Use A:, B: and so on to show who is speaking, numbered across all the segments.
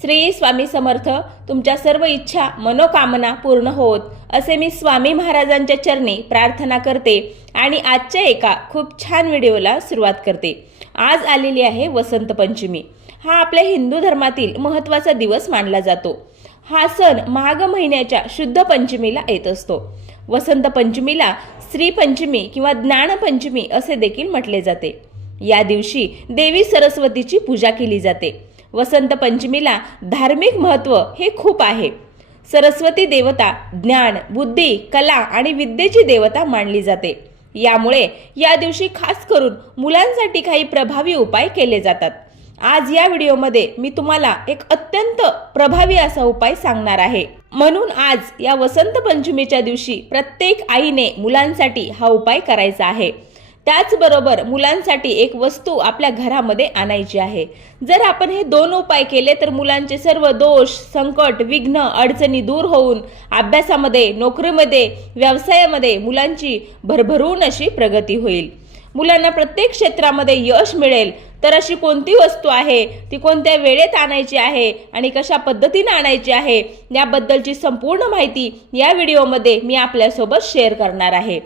A: श्री स्वामी समर्थ तुमच्या सर्व इच्छा मनोकामना पूर्ण होत असे मी स्वामी महाराजांच्या चरणी प्रार्थना करते आणि आजच्या एका खूप छान व्हिडिओला सुरुवात करते. आज आलेली आहे वसंत पंचमी. हा आपल्या हिंदू धर्मातील महत्त्वाचा दिवस मानला जातो. हा सण माघ महिन्याच्या शुद्ध पंचमीला येत असतो. वसंत पंचमीला स्त्री पंचमी किंवा ज्ञानपंचमी असे देखील म्हटले जाते. या दिवशी देवी सरस्वतीची पूजा केली जाते. वसंत पंचमीला धार्मिक महत्त्व हे खूप आहे. सरस्वती देवता ज्ञान बुद्धी कला आणि विद्येची देवता मानली जाते. यामुळे या दिवशी खास करून मुलांसाठी काही प्रभावी उपाय केले जातात. आज या व्हिडिओमध्ये मी तुम्हाला एक अत्यंत प्रभावी असा उपाय सांगणार आहे. म्हणून आज या वसंत पंचमीच्या दिवशी प्रत्येक आईने मुलांसाठी हा उपाय करायचा आहे. त्याचबरोबर मुलांसाठी एक वस्तू आपल्या घरामध्ये आणायची आहे. जर आपण हे दोन उपाय केले तर मुलांचे सर्व दोष संकट विघ्न अडचणी दूर होऊन अभ्यासामध्ये नोकरीमध्ये व्यवसायामध्ये मुलांची भरभरून अशी प्रगती होईल. मुलांना प्रत्येक क्षेत्रामध्ये यश मिळेल तर अशी कोणती वस्तू आहे ती कोणत्या वेळेत आणायची आहे आणि कशा पद्धतीने आणायची आहे याबद्दलची संपूर्ण माहिती या व्हिडिओमध्ये मी आपल्यासोबत शेअर करणार आहे.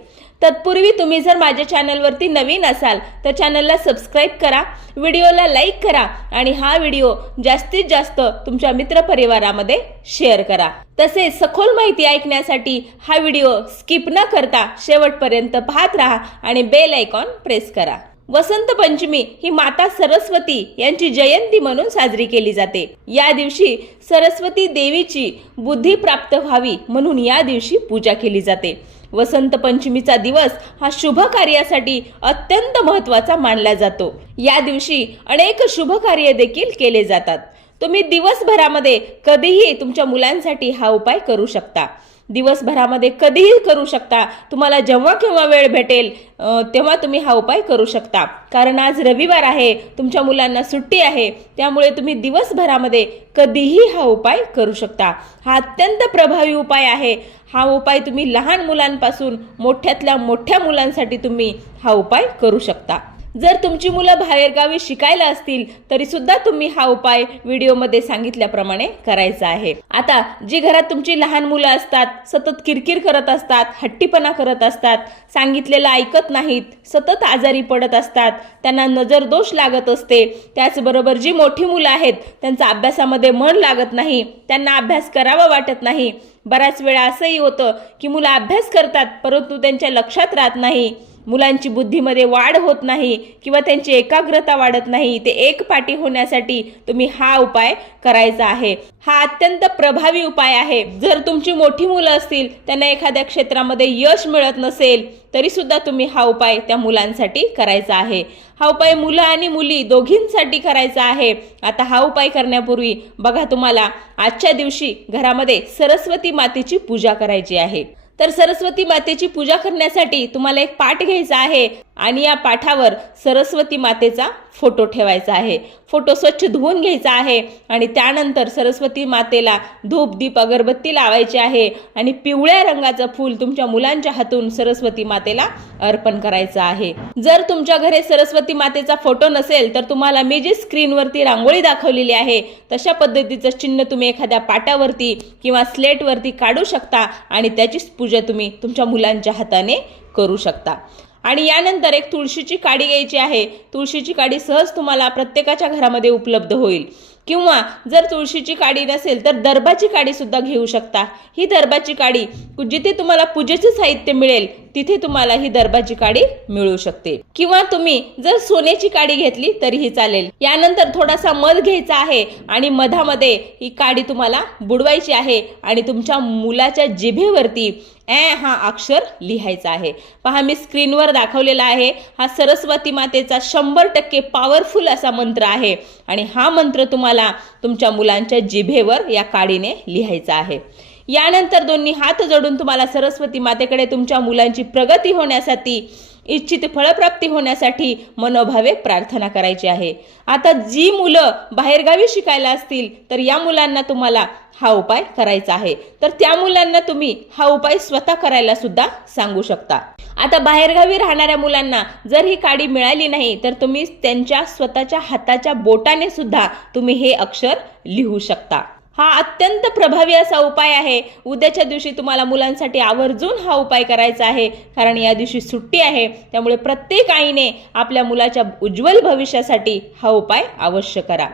A: तत्पूर्वी तुम्ही जर माझ्या चॅनलवरती नवीन असाल तर चॅनलला सबस्क्राईब करा व्हिडिओला लाईक करा आणि हा व्हिडिओ जास्तीत जास्त तुमच्या मित्रपरिवारामध्ये शेअर करा. तसेच सखोल माहिती ऐकण्यासाठी हा व्हिडिओ स्किप न करता शेवटपर्यंत पाहत राहा आणि बेल आयकॉन प्रेस करा. वसंत पंचमी ही माता सरस्वती यांची जयंती म्हणून साजरी केली जाते. या दिवशी सरस्वती देवीची बुद्धी प्राप्त व्हावी म्हणून या दिवशी पूजा केली जाते. वसंत पंचमीचा दिवस हा शुभ कार्यासाठी अत्यंत महत्त्वाचा मानला जातो. या दिवशी अनेक शुभ कार्य देखील केले जातात. तुम्ही दिवसभरामध्ये कधीही तुमच्या मुलांसाठी हा उपाय करू शकता. दिवसभरामध्ये कधीही करू शकता. तुम्हाला जेव्हा केव्हा वेळ भेटेल तेव्हा तुम्ही हा उपाय करू शकता. कारण आज रविवार आहे तुमच्या मुलांना सुट्टी आहे त्यामुळे तुम्ही दिवसभरामध्ये कधीही हा उपाय करू शकता. हा अत्यंत प्रभावी उपाय आहे. हा उपाय तुम्ही लहान मुलांपासून मोठ्यातल्या मोठ्या मुलांसाठी तुम्ही हा उपाय करू शकता. जर तुमची मुलं बाहेरगावी शिकायला असतील तरी सुद्धा तुम्ही हा उपाय व्हिडिओमध्ये सांगितल्याप्रमाणे करायचा आहे. आता जी घरात तुमची लहान मुलं असतात सतत किरकिर करत असतात हट्टीपणा करत असतात सांगितलेलं ऐकत नाहीत सतत आजारी पडत असतात त्यांना नजर दोष लागत असते त्याचबरोबर जी मोठी मुलं आहेत त्यांचा अभ्यासामध्ये मन लागत नाही त्यांना अभ्यास करावा वाटत नाही. बऱ्याच वेळा असंही होतं की मुलं अभ्यास करतात परंतु त्यांच्या लक्षात राहत नाही. मुलांची बुद्धीमध्ये वाढ होत नाही किंवा त्यांची एकाग्रता वाढत नाही ते एक पाठी होण्यासाठी तुम्ही हा उपाय करायचा आहे. हा अत्यंत प्रभावी उपाय आहे. जर तुमची मोठी मुलं असतील त्यांना एखाद्या क्षेत्रामध्ये यश मिळत नसेल तरी सुद्धा तुम्ही हा उपाय त्या मुलांसाठी करायचा आहे. हा उपाय मुलं आणि मुली दोघींसाठी करायचा आहे. आता हा उपाय करण्यापूर्वी बघा तुम्हाला आजच्या दिवशी घरामध्ये सरस्वती मातेची पूजा करायची आहे. तर सरस्वती मातेची पूजा करण्यासाठी तुम्हाला एक पाठ घ्यायचा आहे. आणि या पाठावर सरस्वती मातेचा फोटो ठेवायचा आहे. फोटो स्वच्छ धुवून घ्यायचा आहे आणि त्यानंतर सरस्वती मातेला धूप दीप अगरबत्ती लावायची आहे आणि पिवळ्या रंगाचं फूल तुमच्या मुलांच्या हातून सरस्वती मातेला अर्पण करायचं आहे. जर तुमच्या घरी सरस्वती मातेचा फोटो नसेल तर तुम्हाला मी जी स्क्रीनवरती रांगोळी दाखवलेली आहे तशा पद्धतीचं चिन्ह तुम्ही एखाद्या पाटावरती किंवा स्लेटवरती काढू शकता आणि त्याचीच पूजा तुम्ही तुमच्या मुलांच्या हाताने करू शकता. आणि यानंतर एक तुळशीची काडी घ्यायची आहे. तुळशीची काडी सहज तुम्हाला प्रत्येकाच्या घरामध्ये उपलब्ध होईल. किंवा जर तुळशीची काडी नसेल तर दर्भाची काडी सुद्धा घेऊ शकता. ही दर्भाची काडी जिथे तुम्हाला पूजेचं साहित्य मिळेल तिथे तुम्हाला ही दरबाची काडी मिळू शकते. किंवा तुम्ही जर सोन्याची काडी घेतली तरीही चालेल. यानंतर थोडासा मध घ्यायचा आहे आणि मधामध्ये ही काडी तुम्हाला बुडवायची आहे आणि तुमच्या मुलाच्या जिभेवरती ए हा अक्षर लिहायचा आहे. पहा मी स्क्रीनवर दाखवलेला आहे. हा सरस्वती मातेचा शंभर टक्के पॉवरफुल असा मंत्र आहे. आणि हा मंत्र तुम्हाला तुमच्या मुलांच्या जिभेवर या काडीने लिहायचा आहे. यानंतर दोन्ही हात जोडून तुम्हाला सरस्वती मातेकडे तुमच्या मुलांची प्रगती होण्यासाठी इच्छित फळप्राप्ती होण्यासाठी मनोभावे प्रार्थना करायची आहे. आता जी मुलं बाहेरगावी शिकायला असतील तर या मुलांना तुम्हाला हा उपाय करायचा आहे. तर त्या मुलांना तुम्ही हा उपाय स्वतः करायला सुद्धा सांगू शकता. आता बाहेरगावी राहणाऱ्या मुलांना जर ही काडी मिळाली नाही तर तुम्ही त्यांच्या स्वतःच्या हाताच्या बोटाने सुद्धा तुम्ही हे अक्षर लिहू शकता. हा अत्यंत प्रभावी असा उपाय आहे. उद्याच्या दिवशी तुम्हाला मुलांसाठी आवर्जून हा उपाय करायचा आहे. कारण या दिवशी सुट्टी आहे. त्यामुळे प्रत्येक आईने आपल्या मुलाच्या उज्ज्वल भविष्यासाठी हा उपाय अवश्य करा.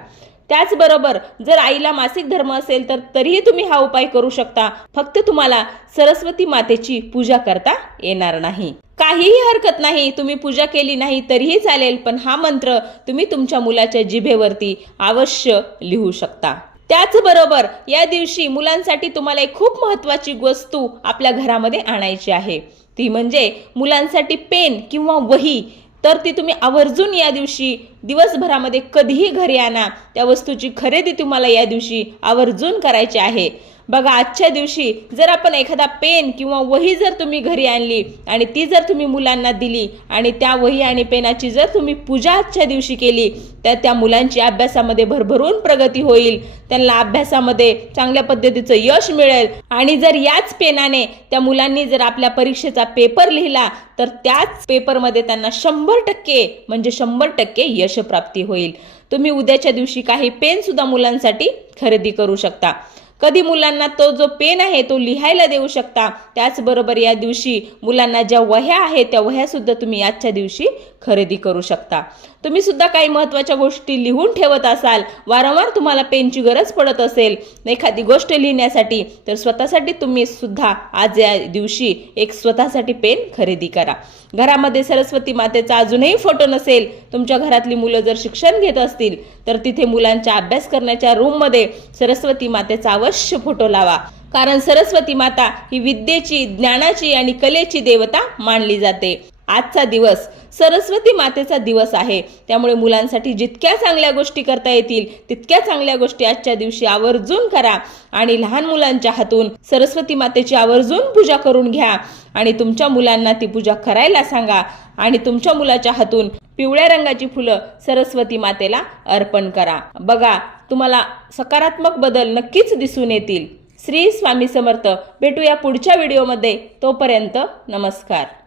A: त्याचबरोबर जर आईला मासिक धर्म असेल तर तरीही तुम्ही हा उपाय करू शकता. फक्त तुम्हाला सरस्वती मातेची पूजा करता येणार नाही. काहीही हरकत नाही. तुम्ही पूजा केली नाही तरीही चालेल. पण हा मंत्र तुम्ही तुमच्या मुलाच्या जिभेवरती अवश्य लिहू शकता. त्याचबरोबर या दिवशी मुलांसाठी तुम्हाला एक खूप महत्वाची वस्तू आपल्या घरामध्ये आणायची आहे. ती म्हणजे मुलांसाठी पेन किंवा वही. तर ती तुम्ही आवर्जून या दिवशी दिवसभरामध्ये कधीही घरी आणा. त्या वस्तूची खरेदी तुम्हाला या दिवशी आवर्जून करायची आहे. बघा आजच्या दिवशी जर आपण एखादा पेन किंवा वही जर तुम्ही घरी आणली आणि ती जर तुम्ही मुलांना दिली आणि त्या वही आणि पेनाची जर तुम्ही पूजा आजच्या दिवशी केली तर त्या मुलांची अभ्यासामध्ये भरभरून प्रगती होईल. त्यांना अभ्यासामध्ये चांगल्या पद्धतीचं यश मिळेल. आणि जर याच पेनाने त्या मुलांनी जर आपल्या परीक्षेचा पेपर लिहिला तर त्याच पेपरमध्ये त्यांना शंभर टक्के म्हणजे शंभर टक्के यशप्राप्ती होईल. तुम्ही उद्याच्या दिवशी काही पेन सुद्धा मुलांसाठी खरेदी करू शकता. कधी मुलांना तो जो पेन आहे तो लिहायला देऊ शकता. त्याचबरोबर या दिवशी मुलांना ज्या वह्या आहेत त्या वह्यासुद्धा तुम्ही आजच्या दिवशी खरेदी करू शकता. तुम्ही सुद्धा काही महत्त्वाच्या गोष्टी लिहून ठेवत असाल वारंवार तुम्हाला पेनची गरज पडत असेल एखादी गोष्ट लिहिण्यासाठी तर स्वतःसाठी तुम्ही सुद्धा आज या दिवशी एक स्वतःसाठी पेन खरेदी करा. घरामध्ये सरस्वती मातेचा अजूनही फोटो नसेल तुमच्या घरातली मुलं जर शिक्षण घेत असतील तर तिथे मुलांच्या अभ्यास करण्याच्या रूममध्ये सरस्वती मातेचा अवश्य फोटो लावा. कारण सरस्वती माता ही विद्येची ज्ञानाची आणि कलेची देवता मानली जाते. आजचा दिवस सरस्वती मातेचा दिवस आहे. त्यामुळे मुलांसाठी जितक्या चांगल्या गोष्टी करता येतील तितक्या चांगल्या गोष्टी आजच्या दिवशी आवर्जून करा. आणि लहान मुलांच्या हातून सरस्वती मातेची आवर्जून पूजा करून घ्या. आणि तुमच्या मुलांना ती पूजा करायला सांगा. आणि तुमच्या मुलाच्या हातून पिवळ्या रंगाची फुलं सरस्वती मातेला अर्पण करा. बघा तुम्हाला सकारात्मक बदल नक्कीच दिसून येतील. श्री स्वामी समर्थ भेटूया पुढच्या व्हिडिओमध्ये. तोपर्यंत नमस्कार.